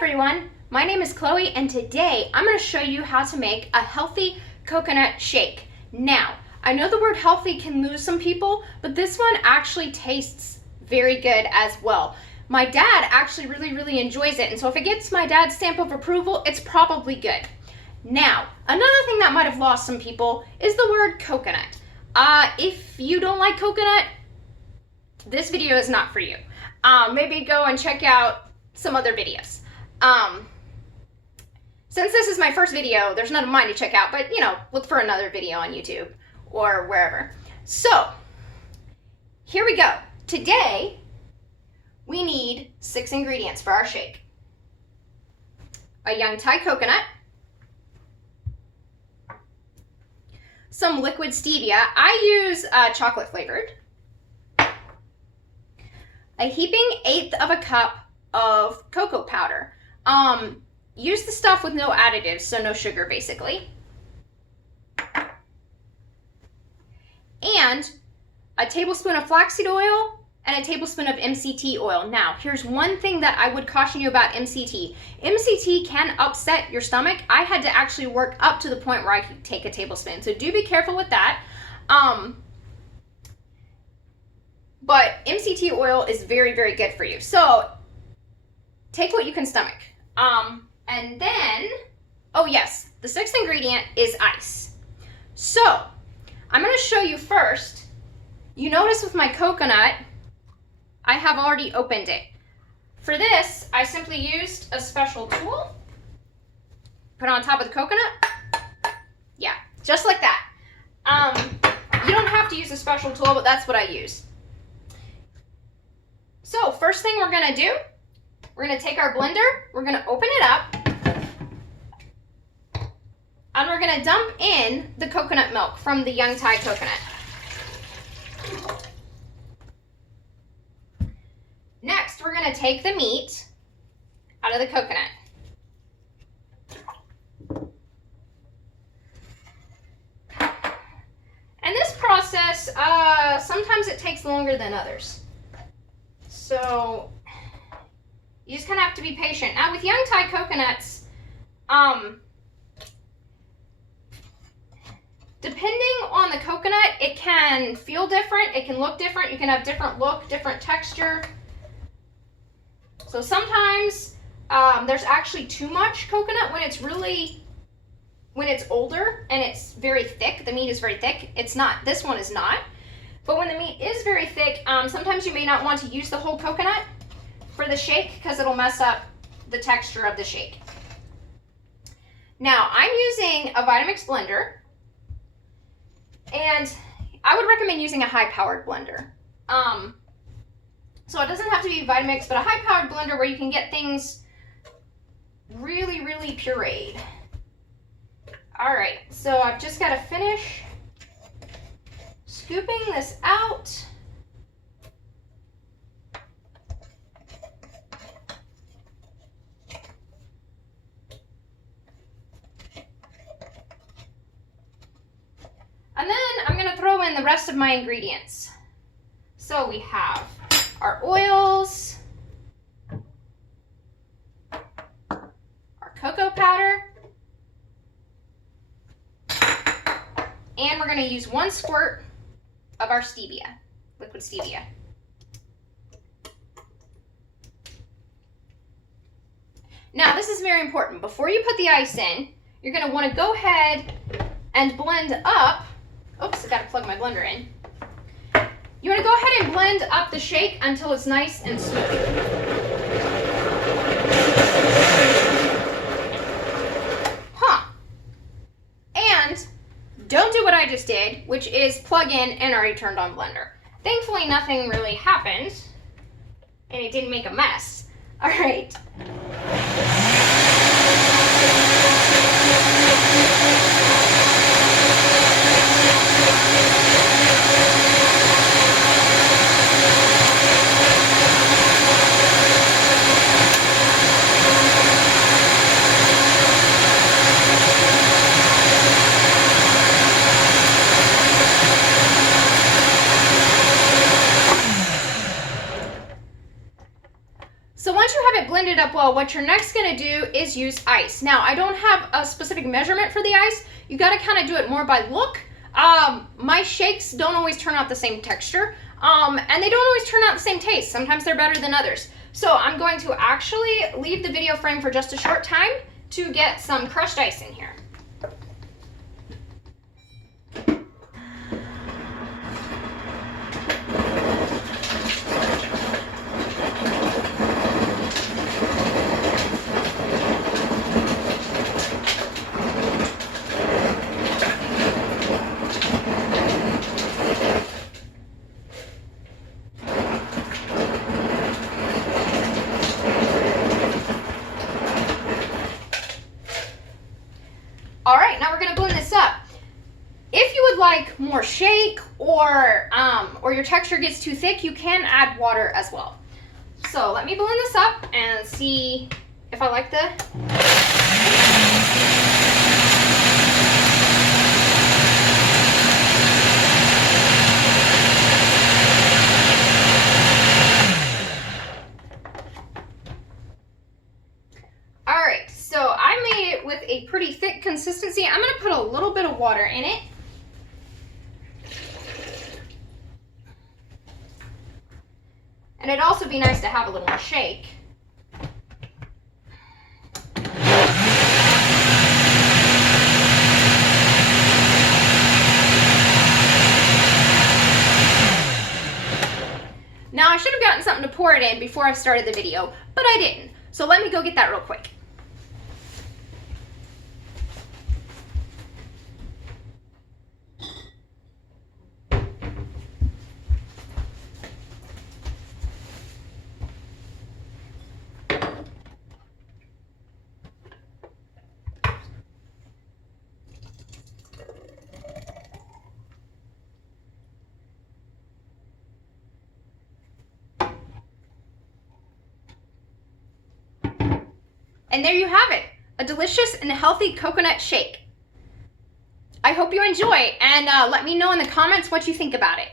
everyone, my name is Chloe and today I'm going to show you how to make a healthy coconut shake. Now, I know the word healthy can lose some people, but this one actually tastes very good as well. My dad actually really enjoys it, and so if it gets my dad's stamp of approval, it's probably good. Now, another thing that might have lost some people is the word coconut. If you don't like coconut, this video is not for you. Maybe go and check out some other videos. Since this is my first video, there's none of mine to check out, but look for another video on YouTube or wherever. So, here we go. Today, we need 6 ingredients for our shake. A young Thai coconut, some liquid stevia. I use chocolate flavored, a heaping 1/8 of a cup of cocoa powder. Use the stuff with no additives, so no sugar basically. And a tablespoon of flaxseed oil and a tablespoon of MCT oil. Now, here's one thing that I would caution you about MCT. MCT can upset your stomach. I had to actually work up to the point where I could take a tablespoon, so do be careful with that. But MCT oil is very good for you. So take what you can stomach. And then, oh yes, the 6th ingredient is ice. So I'm going to show you first. You notice with my coconut, I have already opened it. For this, I simply used a special tool. Put it on top of the coconut. Yeah, just like that. You don't have to use a special tool, but that's what I use. So first thing we're going to do, we're going to take our blender, we're going to open it up, and we're going to dump in the coconut milk from the young Thai coconut. Next, we're going to take the meat out of the coconut. And this process, sometimes it takes longer than others. So you just kind of have to be patient. Now with young Thai coconuts, depending on the coconut, it can feel different, it can look different, you can have different look, different texture. So sometimes there's actually too much coconut when it's older and it's very thick, the meat is very thick. It's not, this one is not. But when the meat is very thick, sometimes you may not want to use the whole coconut for the shake because it'll mess up the texture of the shake. Now, I'm using a Vitamix blender, and I would recommend using a high-powered blender. So it doesn't have to be Vitamix, but a high-powered blender where you can get things really pureed. All right, so I've just got to finish scooping this out. And then I'm going to throw in the rest of my ingredients. So we have our oils, our cocoa powder, and we're going to use 1 squirt of our stevia, liquid stevia. Now, this is very important. Before you put the ice in, you're going to want to go ahead and blend up. Oops, I got to plug my blender in. You want to go ahead and blend up the shake until it's nice and smooth. And don't do what I just did, which is plug in and already turned on blender. Thankfully, nothing really happened, and it didn't make a mess. All right. So what you're next gonna do is use ice. Now, I don't have a specific measurement for the ice. You gotta kind of do it more by look. My shakes don't always turn out the same texture, and they don't always turn out the same taste. Sometimes they're better than others. So I'm going to actually leave the video frame for just a short time to get some crushed ice in here. All right, now we're gonna blend this up. If you would like more shake or your texture gets too thick, you can add water as well. So let me blend this up and see if I like the... with a pretty thick consistency. I'm going to put a little bit of water in it. And it'd also be nice to have a little more shake. Now I should have gotten something to pour it in before I started the video, but I didn't. So let me go get that real quick. And there you have it, a delicious and healthy coconut shake. I hope you enjoy, and let me know in the comments what you think about it.